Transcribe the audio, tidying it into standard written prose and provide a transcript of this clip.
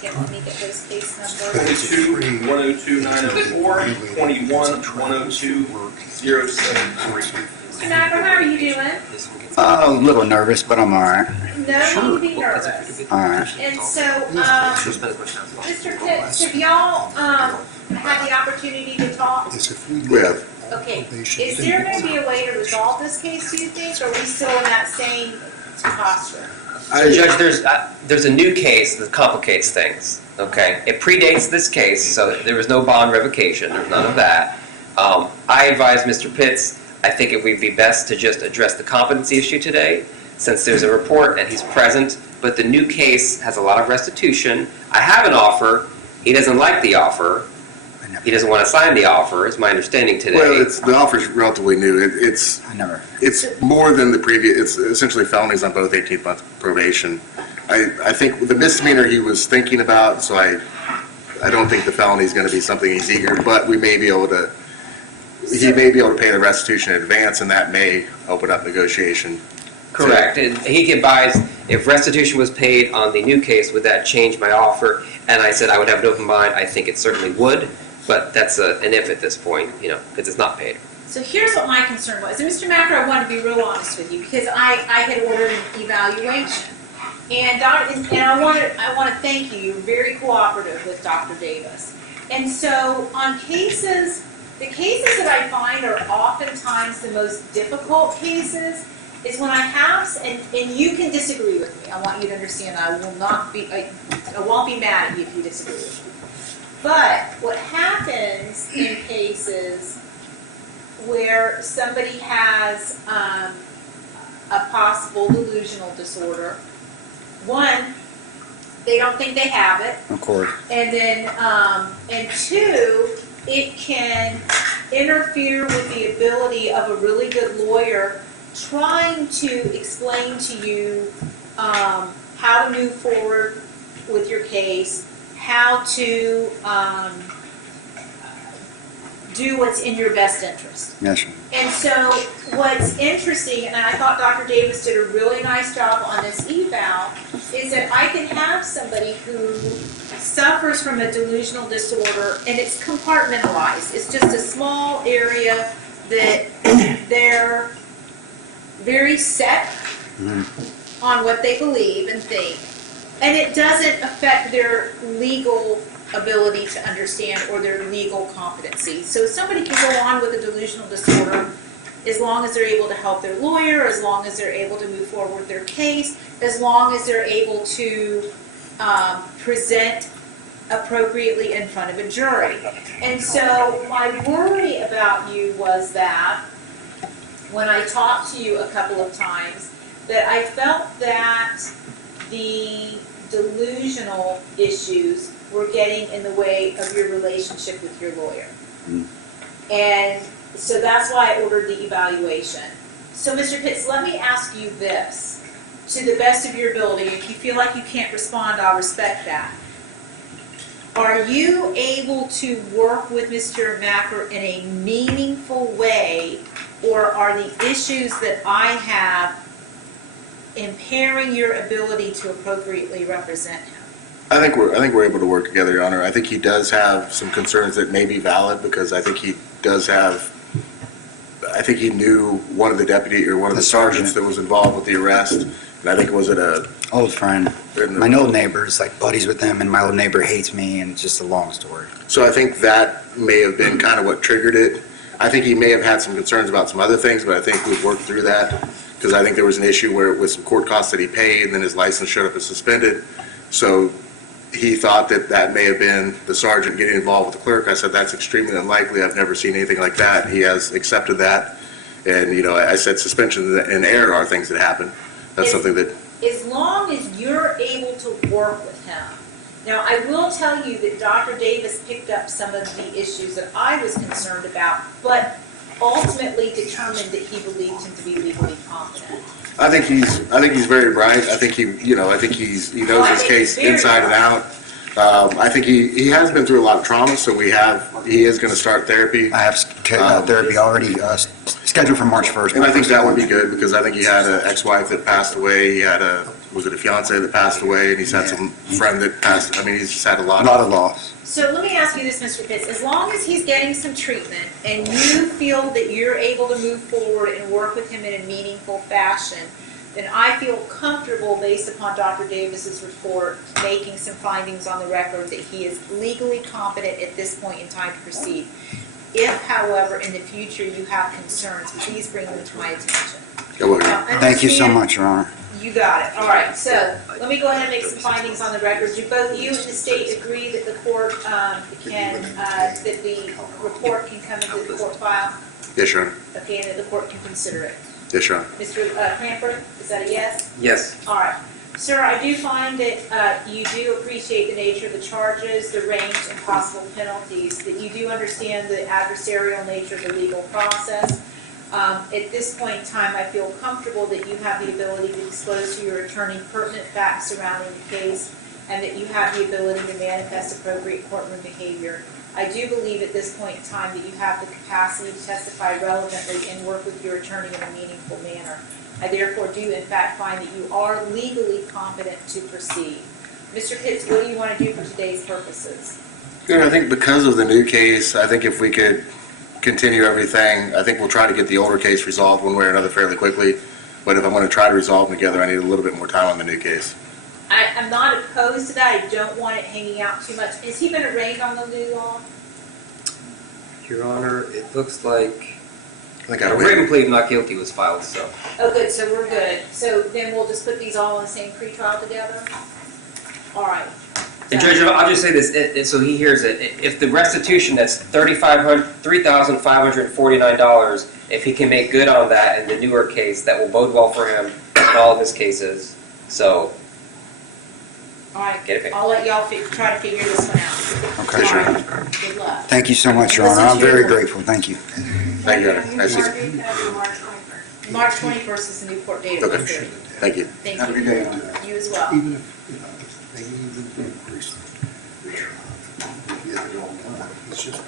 second. Let me get those case numbers. 22-102-904, 21-102-073. Mr. Macker, how are you doing? A little nervous, but I'm all right. No need to be nervous. All right. And so, Mr. Pitts, have y'all had the opportunity to talk? We have. Okay, is there going to be a way to resolve this case, do you think, or are we still in that same posture? So, Judge, there's a new case that complicates things, okay? It predates this case, so there was no bond revocation, there's none of that. I advise Mr. Pitts, I think it would be best to just address the competency issue today, since there's a report and he's present, but the new case has a lot of restitution. I have an offer, he doesn't like the offer, he doesn't want to sign the offer, is my understanding today. Well, the offer's relatively new. It's more than the previous. It's essentially felonies on both 18-month probation. I think the misdemeanor he was thinking about, so I don't think the felony is going to be something he's eager. But he may be able to pay the restitution in advance, and that may open up negotiation. Correct. And he can advise if restitution was paid on the new case, would that change my offer? And I said I would have an open mind. I think it certainly would. But that's an if at this point, because it's not paid. So here's what my concern was. And Mr. Macker, I want to be real honest with you because I had ordered an evaluation. And I want to thank you. You're very cooperative with Dr. Davis. And so on the cases that I find are oftentimes the most difficult cases is when I have, and you can disagree with me. I want you to understand I won't be mad at you if you disagree with me. But what happens in cases where somebody has a possible delusional disorder, one, they don't think they have it. Of course. And then, and two, it can interfere with the ability of a really good lawyer trying to explain to you how to move forward with your case, how to do what's in your best interest. Yes, sir. And so what's interesting, and I thought Dr. Davis did a really nice job on this eval, is that I can have somebody who suffers from a delusional disorder and it's compartmentalized. It's just a small area that they're very set on what they believe and think. And it doesn't affect their legal ability to understand or their legal competency. So somebody can go on with a delusional disorder as long as they're able to help their lawyer, as long as they're able to move forward with their case, as long as they're able to present appropriately in front of a jury. And so my worry about you was that when I talked to you a couple of times, that I felt that the delusional issues were getting in the way of your relationship with your lawyer. And so that's why I ordered the evaluation. So Mr. Pitts, let me ask you this, to the best of your ability. If you feel like you can't respond, I'll respect that. Are you able to work with Mr. Macker in a meaningful way, or are the issues that I have impairing your ability to appropriately represent him? I think we're able to work together, Your Honor. I think he does have some concerns that may be valid because I think he does have. I think he knew one of the deputy or one of the sergeants that was involved with the arrest, and I think it was at a old friend. My old neighbor's like buddies with them, and my old neighbor hates me, and it's just a long story. So I think that may have been kind of what triggered it. I think he may have had some concerns about some other things, but I think we've worked through that because I think there was an issue where with some court costs that he paid, and then his license showed up as suspended. So he thought that may have been the sergeant getting involved with the clerk. I said, that's extremely unlikely. I've never seen anything like that. He has accepted that. And, I said suspension and error are things that happen. That's something that... As long as you're able to work with him. Now, I will tell you that Dr. Davis picked up some of the issues that I was concerned about, but ultimately determined that he believed him to be legally competent. I think he's very bright. I think he knows his case inside and out. I think he has been through a lot of trauma, so he is going to start therapy. I have therapy already scheduled for March 1st. And I think that would be good because I think he had an ex-wife that passed away. He had was it a fiance that passed away, and he's had some friend that passed, I mean, he's just had a A lot lot of. of loss. So let me ask you this, Mr. Pitts, as long as he's getting some treatment and you feel that you're able to move forward and work with him in a meaningful fashion, then I feel comfortable, based upon Dr. Davis's report, making some findings on the record that he is legally competent at this point in time to proceed. If, however, in the future you have concerns, please bring them to my attention. Yeah, well, Now, Thank you so understand- much, Your Honor. You got it. All right, so let me go ahead and make some findings on the record. Do both you and the state agree that the court that the report can come into the court file? Yes, Your Honor. Okay, and that the court can consider it? Yes, Your Honor. Mr. Cranford, is that a yes? Yes. All right. Sir, I do find that you do appreciate the nature of the charges, the range and possible penalties, that you do understand the adversarial nature of the legal process. At this point in time, I feel comfortable that you have the ability to disclose to your attorney pertinent facts surrounding the case, and that you have the ability to manifest appropriate courtroom behavior. I do believe at this point in time that you have the capacity to testify relevantly and work with your attorney in a meaningful manner. I therefore do in fact find that you are legally competent to proceed. Mr. Pitts, what do you want to do for today's purposes? Good, I think because of the new case, I think if we could continue everything, I think we'll try to get the older case resolved one way or another fairly quickly. But if I'm going to try to resolve them together, I need a little bit more time on the new case. I'm not opposed to that. I don't want it hanging out too much. Has he been arraigned on the new law? Your Honor, it looks like I think I a written plea of not guilty was filed, so. Oh, good, so we're good. So then we'll just put these all in the same pretrial together? All right. And Judge, I'll just say this, so he hears it. If the restitution, that's $3,549, if he can make good on that in the newer case, that will bode well for him in all of his cases. So, All right, Get it fixed. I'll let y'all try to figure this one out. Okay. All right, good luck. Thank you so much, Your Honor. I'm very grateful. Thank you. Thank you, Your Honor. Nice to see you. March 21st is the Newport date of Okay. the hearing. Thank you. Thank Have a you. good day. You as well. Even if, they even increase the, get it all done, it's just.